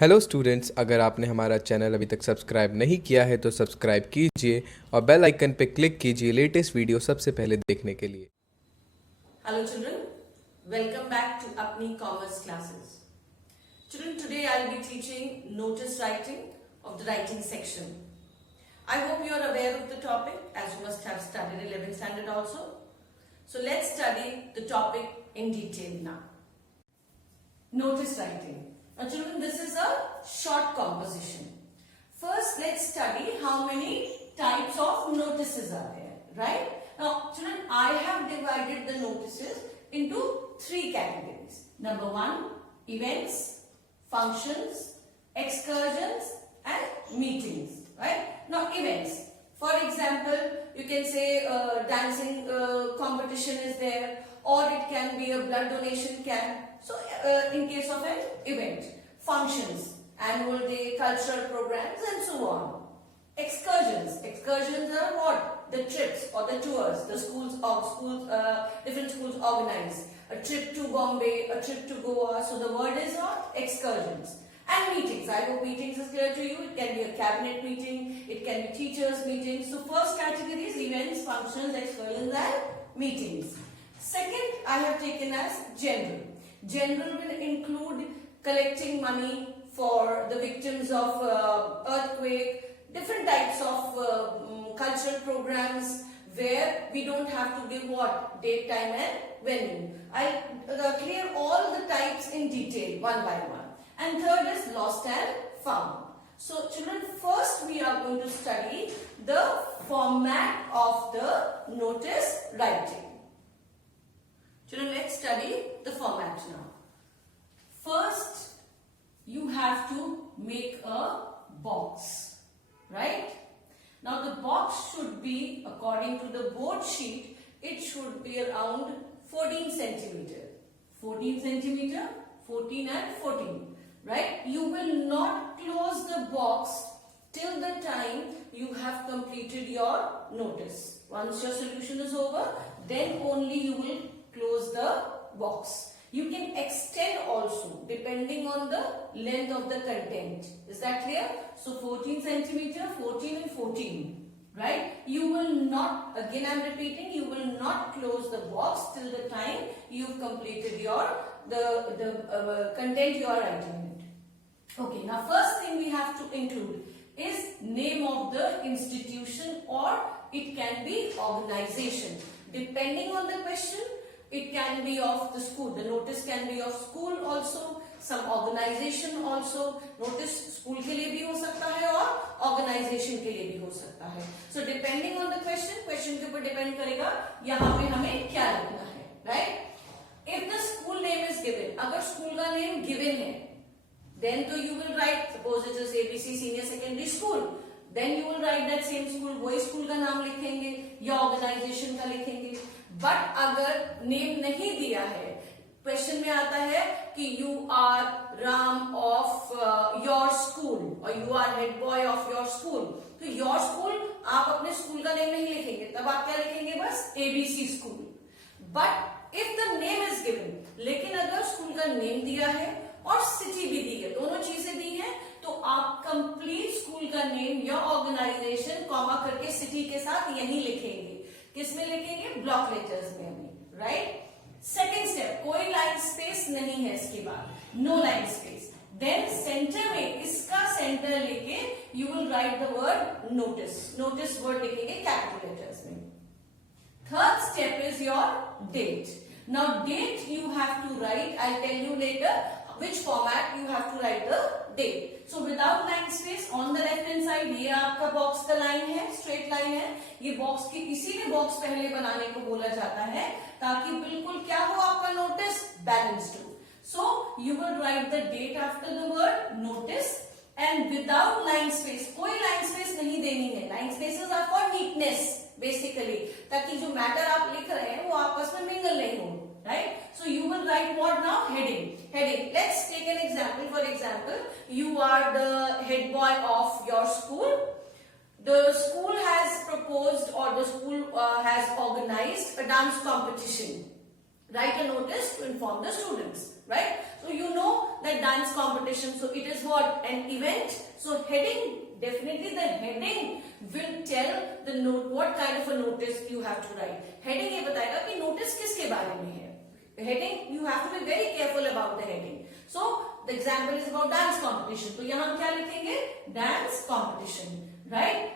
Hello students, अगर आपने हमारा चैनल अभी तक सब्सक्राइब नहीं किया है तो सब्सक्राइब कीजिए और बेल आइकन पे क्लिक कीजिए लेटेस्ट वीडियो सबसे पहले देखने के लिए। Hello children, welcome back to Apni Commerce classes. Children, today I will be teaching notice writing of the writing section. I hope you are aware of the topic as you must have studied 11th standard also. So let's study the topic in detail now. Notice writing. Now children, this is a short composition. First let's study how many types of notices are there, right? Now children, I have divided the notices into three categories. Number one, events, functions, excursions and meetings, right? Now events, for example, you can say dancing competition is there, or it can be a blood donation camp. So in case of an event, functions, annual day, cultural programs and so on. Excursions are what? The trips or the tours the different schools organize. A trip to Bombay, a trip to Goa. So the word is what? Excursions. And meetings. I hope meetings is clear to you. It can be a cabinet meeting, it can be teachers meeting. So first category is events, functions, excursions and meetings. Second, I have taken as general. General will include collecting money for the victims of earthquake, different types of cultural programs where we don't have to give what? Date, time and venue. I'll clear all the types in detail one by one. And third is lost and found. So children, first we are going to study the format of the notice writing. Children, let's study the format now. First, you have to make a box, right? Now the box should be, according to the board sheet, it should be around 14 centimeter. 14 centimeter, 14 and 14, right? You will not close the box till the time you have completed your notice. Once your solution is over, then only you will close the box. You can extend also depending on the length of the content. Is that clear? So 14 centimeter, 14 and 14, right? You will not, again I am repeating, you will not close the box till the time you have completed your the content you are writing in it. Okay, now first thing we have to include is name of the institution, or it can be organization. Depending on the question, it can be of the school. The notice can be of school also, some organization also. Notice school के लिए भी हो सकता है और organization के लिए भी हो सकता है. So depending on the question के ऊपर depend करेगा यहाँ पे हमें क्या लिखना है, right? If the school name is given, अगर school का name given है, then तो you will write, suppose it is ABC Senior Secondary School, then you will write that same school, वही school का नाम लिखेंगे या organization का लिखेंगे. बट अगर नेम नहीं दिया है, क्वेश्चन में आता है कि you are Ram of your school और you are head boy of your school, तो योर स्कूल आप अपने स्कूल का नेम नहीं लिखेंगे, तब आप क्या लिखेंगे? बस ABC school. But if the name is given, लेकिन अगर स्कूल का नेम दिया है और सिटी भी दी है, दोनों चीजें दी है, तो आप कंप्लीट स्कूल का नेम या ऑर्गेनाइजेशन कॉमा करके सिटी के साथ यही लिखेंगे. किसमें लिखेंगे? ब्लॉक लेटर्स में अभी, राइट? सेकेंड स्टेप, कोई लाइन स्पेस नहीं है इसके बाद, no line space. Then center में इसका सेंटर लेके you will write the word notice. Notice word लिखेंगे कैपिटल लेटर्स में. Third step is your date. Now date you have to write, I tell you letter which format you have to write the date. So without line space on the left hand side, ये आपका box का line है, straight line है. ये box की इसीलिए box पहले बनाने को बोला जाता है ताकि बिल्कुल क्या हो आपका नोटिस? बैलेंस्ड हो. So you will write the date after the word notice and without line space. कोई लाइन स्पेस नहीं देनी है. Line spaces are for neatness basically, ताकि जो मैटर आप लिख रहे हैं वो आपस में मिंगल नहीं हो. Right? So you will write what now? Heading. Heading. Let's take an example. For example, you are the head boy of your school. The school has proposed, or the school has organized a dance competition. write a notice to inform the students, right? So you know that dance competition, so it is what, an event. So heading, definitely the heading will tell the note what kind of a notice you have to write. Heading ये बताएगा कि notice किसके बारे में है. Heading, you have to be very careful about the heading. So the example is about dance competition. तो यहाँ क्या लिखेंगे, dance competition, right?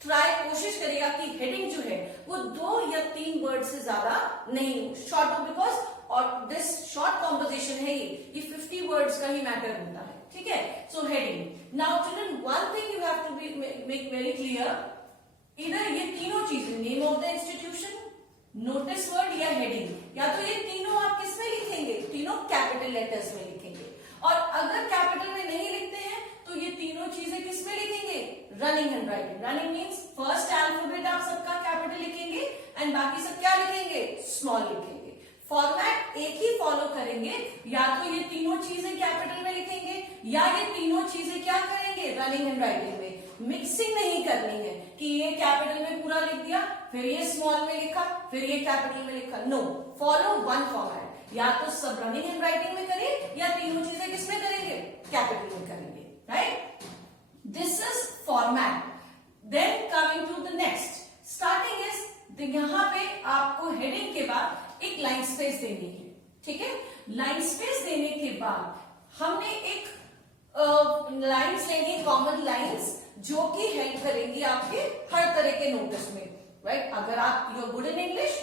ट्राई, कोशिश करेगा कि हेडिंग जो है वो 2 या 3 वर्ड से ज्यादा नहीं हो, शॉर्ट हो, बिकॉज और दिस शॉर्ट कॉम्पोजिशन है ये 50 वर्ड्स का ही मैटर होता है, ठीक है. So heading. Now children, one thing you have to be make very clear, इधर ये तीनों चीजें, name of the institution, notice word या हेडिंग, या तो ये तीनों आप किस में लिखेंगे, तीनों कैपिटल लेटर्स में लिखेंगे. और अगर कैपिटल में नहीं लिखते हैं तो ये तीनों चीजें किस में लिखेंगे, running hand writing. Running means first alphabet आप सबका कैपिटल लिखेंगे एंड बाकी सब क्या लिखेंगे, स्मॉल लिखेंगे. फॉर्मेट एक ही फॉलो करेंगे, या तो ये तीनों चीजें कैपिटल में लिखेंगे या ये तीनों चीजें क्या करेंगे, रनिंग हैंड राइटिंग में. मिक्सिंग नहीं करनी है कि ये कैपिटल में पूरा लिख दिया, फिर ये स्मॉल में लिखा, फिर ये कैपिटल में लिखा. No, follow one format. या तो सब रनिंग हैंड राइटिंग में करें या तीनों चीजें किसमें करेंगे, कैपिटल में करेंगे, right. This is format. Then coming to the next. Starting is, यहाँ पे आपको हेडिंग के बाद एक लाइन स्पेस देनी है, ठीक है. लाइन स्पेस देने के बाद हमने एक लाइन्स लेंगे, कॉमन लाइन्स, जो कि हेल्प करेंगी आपके हर तरह के नोटिस में, राइट. अगर आप you are good in English,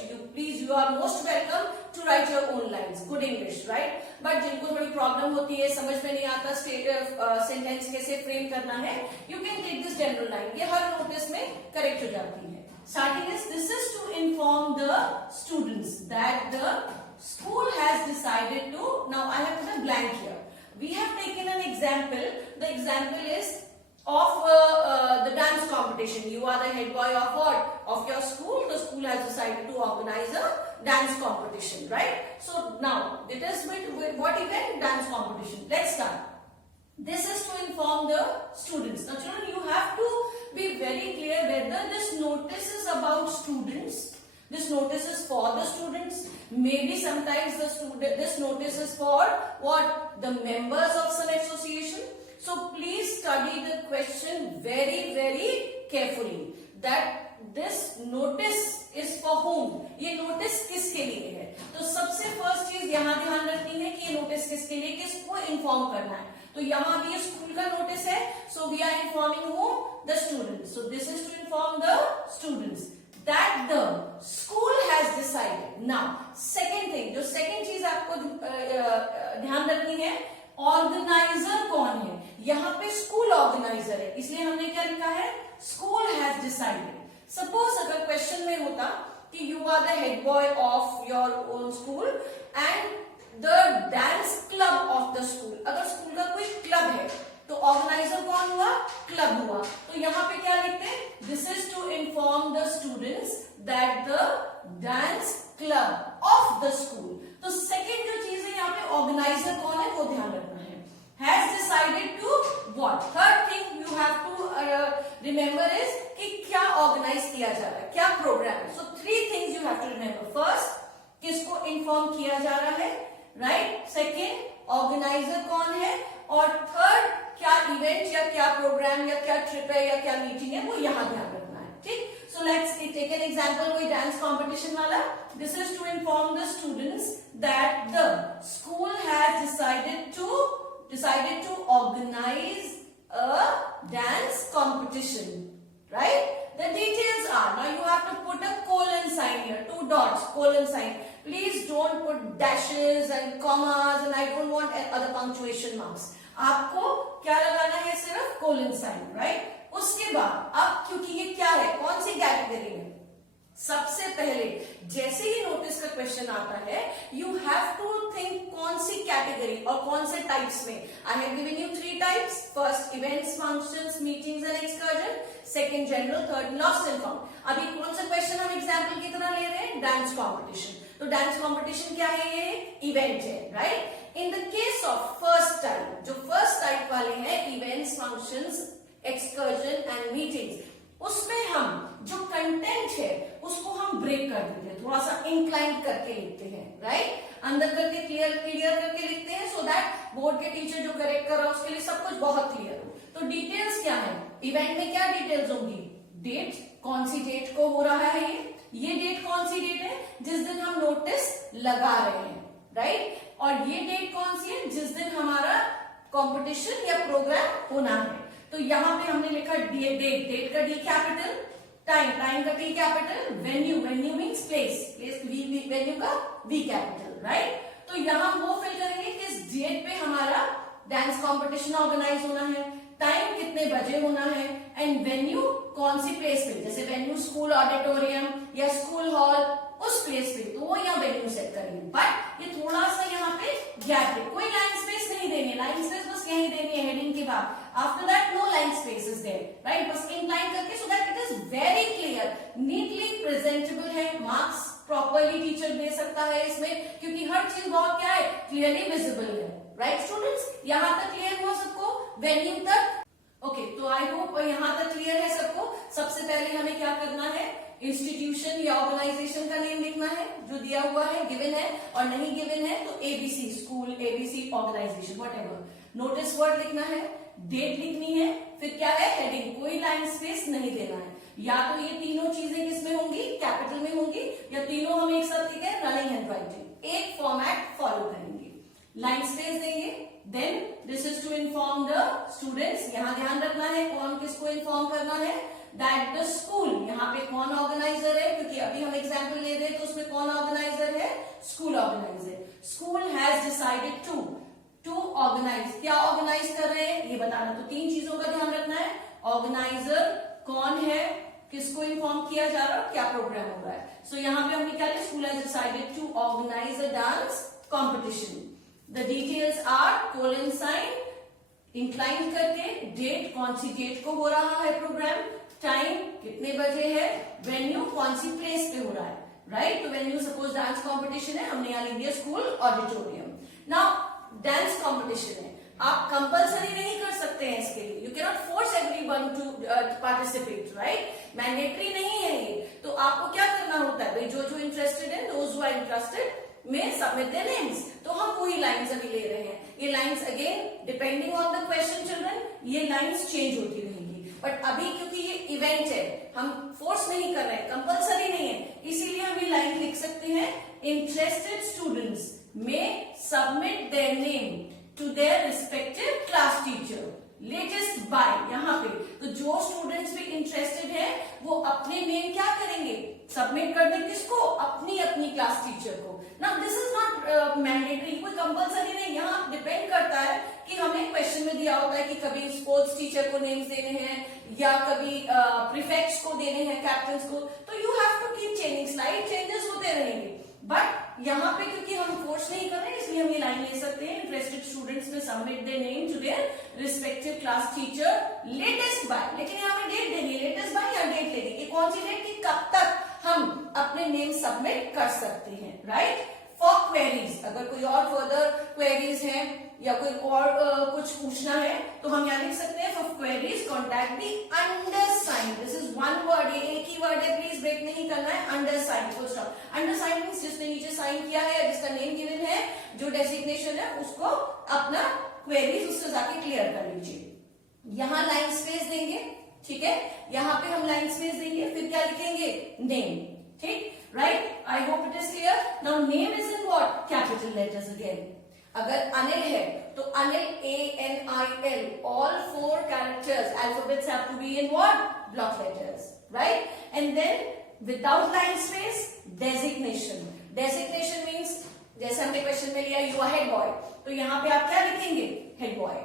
you are most welcome to write your own lines, good English, right. But जिनको थोड़ी प्रॉब्लम होती है, समझ में नहीं आता सेंटेंस कैसे फ्रेम करना है, you can take this general line, ये हर नोटिस में करेक्ट हो जाती है. Starting is, this is to inform the students that the school has decided to, now I have put a blank here, we have taken an example. The example is of the dance competition. You are the head boy of what? Of your school. The school has decided to organize a dance competition, right? So now, it is with what event? Dance competition. Let's start. This is to inform the students. Now children, you have to be very clear whether this notice is about students. This notice is for the students. Maybe sometimes this notice is for what? The members of some association. So please study the question very, very carefully. That this notice is for whom? ये notice किसके लिए है? तो सबसे first चीज यहाँ ध्यान रखनी है कि ये notice किसके लिए, किसको इन्फॉर्म करना है. तो यहाँ भी ये स्कूल का नोटिस है, so we are informing whom? The students. So this is to inform the students that the school has decided. Now second thing, जो second चीज आपको ध्यान रखनी है, ऑर्गेनाइजर कौन है. यहाँ पे स्कूल ऑर्गेनाइजर है, इसलिए हमने क्या लिखा है, स्कूल हैज डिसाइडेड. सपोज अगर क्वेश्चन में होता कि you are the head boy of your own school and the dance club of the school, अगर स्कूल का कोई क्लब है तो ऑर्गेनाइजर कौन हुआ, क्लब हुआ. तो यहाँ पे क्या लिखते हैं, this is to inform the students that the dance club of the school. तो सेकेंड जो चीज है यहाँ पे ऑर्गेनाइजर कौन है वो ध्यान रखना है. Has decided to what? Third thing you have to remember is कि क्या ऑर्गेनाइज किया जा रहा है, क्या प्रोग्राम है. So 3 things you have to remember. First, किसको इन्फॉर्म किया जा रहा है, राइट. सेकेंड, ऑर्गेनाइजर कौन है, और थर्ड, क्या इवेंट या क्या प्रोग्राम या क्या ट्रिप है या क्या मीटिंग है, वो यहाँ ध्यान रखना है, ठीक. So let's take an example, वही डांस कॉम्पिटिशन वाला. This is to inform the students that the school has decided to organize a dance competition, right. The details are, now you have to put a colon sign here, 2 dots, colon sign. Please don't put dashes and commas and I don't want other punctuation marks. आपको क्या लगाना है, सिर्फ colon sign, right. उसके बाद अब क्योंकि ये क्या है, कौन सी कैटेगरी में, सबसे पहले जैसे ही नोटिस का क्वेश्चन आता है, यू हैव टू थिंक कौन सी कैटेगरी और कौन से टाइप्स में. I have given you 3 types. First, events, functions, meetings and excursion. Second, general. Third, lost and found. अभी कौन सा क्वेश्चन हम एग्जाम्पल की तरह ले रहे हैं, डांस कॉम्पिटिशन. तो डांस कॉम्पिटिशन क्या है, ये इवेंट है, right. In the case of first type, जो फर्स्ट टाइप वाले हैं, events, functions, excursion and meetings, उसमें हम जो कंटेंट है उसको हम ब्रेक कर देते हैं, थोड़ा सा इंक्लाइन करके लिखते हैं, राइट, अंदर करके क्लियर करके लिखते हैं, सो दैट बोर्ड के टीचर जो करेक्ट कर रहा है उसके लिए सब कुछ बहुत क्लियर हो। तो डिटेल्स क्या है, इवेंट में क्या डिटेल्स होंगी, डेट, कौन सी डेट को हो रहा है, ये डेट कौन सी डेट है जिस दिन हम नोटिस लगा रहे हैं, राइट, और ये डेट कौन सी है जिस दिन हमारा कंपटीशन या प्रोग्राम होना है। तो यहाँ पे हमने लिखा डेट का डी कैपिटल, टाइम का T capital, venue means place venue का वी कैपिटल, राइट। तो यहाँ वो फिल करेंगे किस डेट पे हमारा डांस कंपटीशन ऑर्गेनाइज होना है, टाइम कितने बजे होना है, एंड वेन्यू कौन सी प्लेस पे, जैसे वेन्यू स्कूल ऑडिटोरियम या स्कूल हॉल, उस प्लेस पे, तो वो यहाँ वेन्यू सेट करेंगे। बट ये थोड़ा सा यहाँ पे गैप है, कोई लाइन स्पेस नहीं देनी, लाइन स्पेस बस यही देनी है हेडिंग के बाद, after that no line space is there, right, बस इंक्लाइन करके so that it is very clear, neatly presentable है, मार्क्स प्रॉपरली टीचर दे सकता है इसमें, क्योंकि हर चीज बहुत क्या है, क्लियरली विजिबल है, राइट स्टूडेंट्स, यहाँ तक क्लियर हुआ सबको, वेन्यू तक, ओके, तो आई होप यहाँ तक क्लियर है सबको। सबसे पहले हमें क्या करना है, इंस्टीट्यूशन या ऑर्गेनाइजेशन का नेम लिखना है जो दिया हुआ है, गिवन है, और नहीं गिवन है तो ABC school, ABC organization, whatever, notice word लिखना है, डेट लिखनी है, फिर क्या है, हेडिंग, कोई लाइन स्पेस नहीं देना है, या तो ये तीनों चीजें किसमें होंगी, कैपिटल में होंगी, या तीनों हम एक साथ लिखे रनिंग हैंड राइटिंग, एक फॉर्मेट फॉलो करेंगे, लाइन स्पेस देंगे, then this is to inform the students, यहां ध्यान रखना है कौन किसको इन्फॉर्म करना है, दैट द स्कूल, यहाँ पे कौन ऑर्गेनाइजर है, क्योंकि अभी हम एग्जाम्पल ले रहे हैं तो उसमें कौन ऑर्गेनाइजर है, school organizer, school has decided to organize, क्या ऑर्गेनाइज कर रहे हैं ये बताना, तो तीन चीजों का ध्यान रखना है, ऑर्गेनाइजर कौन है, किसको इन्फॉर्म किया जा रहा है, क्या प्रोग्राम हो रहा है, सो यहाँ पे हमने क्या लिखा, school has decided to organize a dance competition, the details are colon sign, incline करके, डेट कौन सी डेट को हो रहा है प्रोग्राम, टाइम कितने बजे है, वेन्यू कौन सी प्लेस पे हो रहा है, राइट, तो वेन्यू सपोज डांस कंपटीशन है, हमने यहाँ लिख दिया school auditorium. Now dance competition है, आप कंपलसरी नहीं कर सकते हैं इसके लिए, you can not force everyone to participate, right, mandatory नहीं है ये, तो आपको क्या करना होता है भाई, जो इंटरेस्टेड है, दोज हु आर इंटरेस्टेड में सबमिट देयर नेम्स, तो हम वही लाइंस अभी ले रहे हैं, ये lines again depending on the question children, ये लाइंस चेंज होती रहेंगी, बट अभी क्योंकि ये इवेंट है, हम फोर्स नहीं कर रहे हैं, कंपलसरी नहीं है, इसीलिए हम ये लाइन लिख सकते हैं, इंटरेस्टेड स्टूडेंट्स में submit their name to their respective class teacher latest by, यहाँ पे तो जो स्टूडेंट्स भी इंटरेस्टेड है वो अपने नेम क्या करेंगे, सबमिट कर दें, किसको, अपनी क्लास टीचर को। ना दिस इज नॉट मैंडेटरी, कोई कंपलसरी नहीं, यहाँ डिपेंड करता है कि हमें क्वेश्चन में दिया होता है कि कभी स्पोर्ट्स टीचर को नेम्स देने हैं या कभी प्रीफेक्ट्स को देने हैं, कैप्टन्स को, तो you have to keep changing, slide changes होते रहेंगे, बट यहाँ पे क्योंकि हम फोर्स नहीं कर रहे हैं इसलिए हम ये लाइन ले सकते हैं, इंटरेस्टेड स्टूडेंट्स में submit their name to their respective class teacher latest by, लेकिन यहाँ पे डेट देनी है, लेटेस्ट बाय या डेट लेनी है, कौन सी डेट की कब तक हम अपने नेम सबमिट कर सकते हैं, राइट। फॉर क्वेरीज, अगर कोई और फर्दर क्वेरीज हैं या कोई और कुछ पूछना है तो हम यहाँ लिख सकते हैं, for queries contact the undersigned, this is one word, ये एक ही वर्ड है, प्लीज ब्रेक नहीं करना है, undersigned, full stop, undersigned means जिसने नीचे साइन किया है, जिसका नेम गिवन है, जो डेजिग्नेशन है, उसको अपना क्वेरीज उससे जाके क्लियर कर लीजिए, यहाँ लाइन स्पेस देंगे, ठीक है, यहाँ पे हम लाइन स्पेस देंगे, फिर क्या लिखेंगे, नेम, ठीक, right, I hope it is clear. Now name is in what, capital letters again, अगर अनिल है तो Anil, ANIL, all 4 characters, alphabets have to be in what, block letters, right, and then without line space, designation, designation means जैसे हमने question में लिया, you are head boy, तो यहाँ पे आप क्या लिखेंगे, head boy,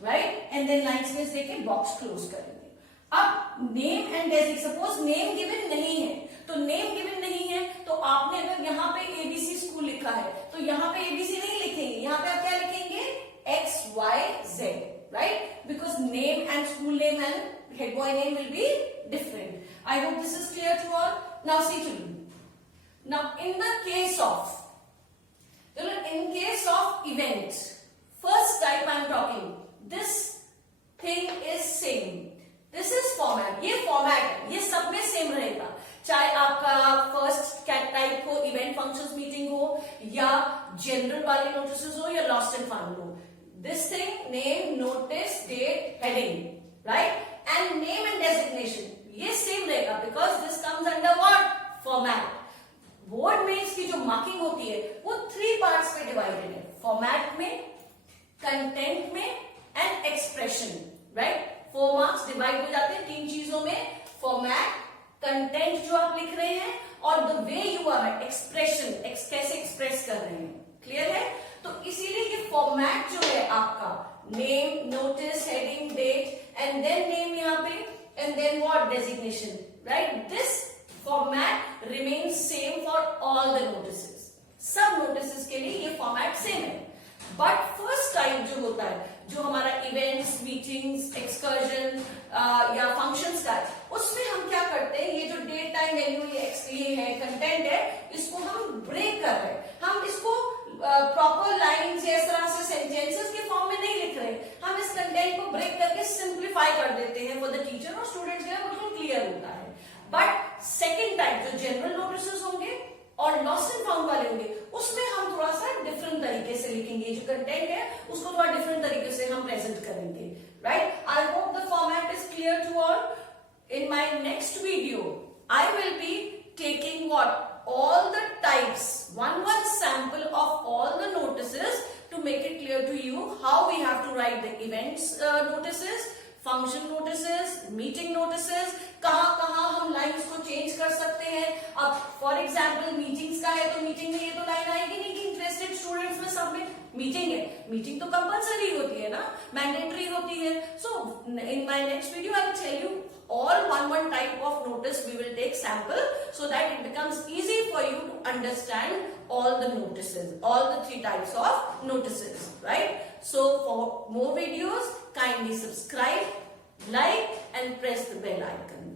right, and then line space देके बॉक्स क्लोज करेंगे। अब name and desig, suppose name given नहीं है, तो नेम गिवन नहीं है तो आपने अगर यहाँ पे ABC स्कूल लिखा है तो यहाँ पे ABC नहीं लिखेंगे, यहाँ पे आप क्या लिखेंगे, XYZ, right, because name and school name and head boy name will be different. I hope this is clear to all. Now see children, now in the case of, in case of event, first type I am talking, this thing is same, this is format, ये format है, ये सब में same रहेगा, चाहे आपका first cat type हो, event functions meeting हो, या जनरल वाले नोटिस हो, या लॉस्ट एंड फाउंड हो. This thing, name, notice, date, heading, right, and name and designation, ये सेम रहेगा because this comes under what, format. Board में इसकी जो मार्किंग होती है वो 3 पार्ट्स में डिवाइडेड है, फॉर्मेट में, कंटेंट में and expression, right. 4 marks divide हो जाते हैं 3 चीजों में, फॉर्मेट, कंटेंट जो आप लिख रहे हैं, और the way you are expression, कैसे एक्सप्रेस कर रहे हैं. क्लियर है. तो इसीलिए ये फॉर्मेट जो है आपका, name, notice, heading, date, and then name यहाँ पे, and then what, designation, right. This format remains same for all the notices. सब नोटिसेस के लिए ये फॉर्मेट सेम है. बट फर्स्ट टाइप जो होता है, जो हमारा इवेंट्स, मीटिंग्स, एक्सकर्जन या फंक्शंस का है, उसमें हम क्या करते हैं, ये जो डेट, टाइम, वैल्यू, ये है, कंटेंट है, इसको हम ब्रेक कर रहे हैं. हम इसको प्रॉपर लाइन्स या इस तरह से सेंटेंसेस के फॉर्म में नहीं लिख रहे. हम इस कंटेंट को ब्रेक करके सिंप्लीफाई कर देते हैं फॉर द टीचर, और स्टूडेंट्स के लिए बिल्कुल क्लियर होता है. बट सेकेंड टाइप जो जनरल नोटिस होंगे और लॉस्ट एंड फाउंड वाले होंगे, उसमें हम थोड़ा सा डिफरेंट तरीके से लिखेंगे. जो कंटेंट है उसको थोड़ा डिफरेंट तरीके से हम प्रेजेंट करेंगे, right. I hope the format is clear to all. In my next video, I will be taking what? All the types, one sample of all the notices to make it clear to you how we have to write the events notices, function notices, meeting notices, कहाँ हम lines को change कर सकते हैं. अब for example meetings का है तो मीटिंग में ये तो लाइन आएगी नहीं कि इंटरेस्टेड स्टूडेंट्स में सबमिट. मीटिंग है, मीटिंग तो कंपल्सरी होती है ना, मैंडेटरी होती है. So in my next video I will tell you all one type of notice. We will take sample so that it becomes easy for you to understand all the notices, all the 3 types of notices, right. So for more videos, kindly subscribe, like and press the bell icon.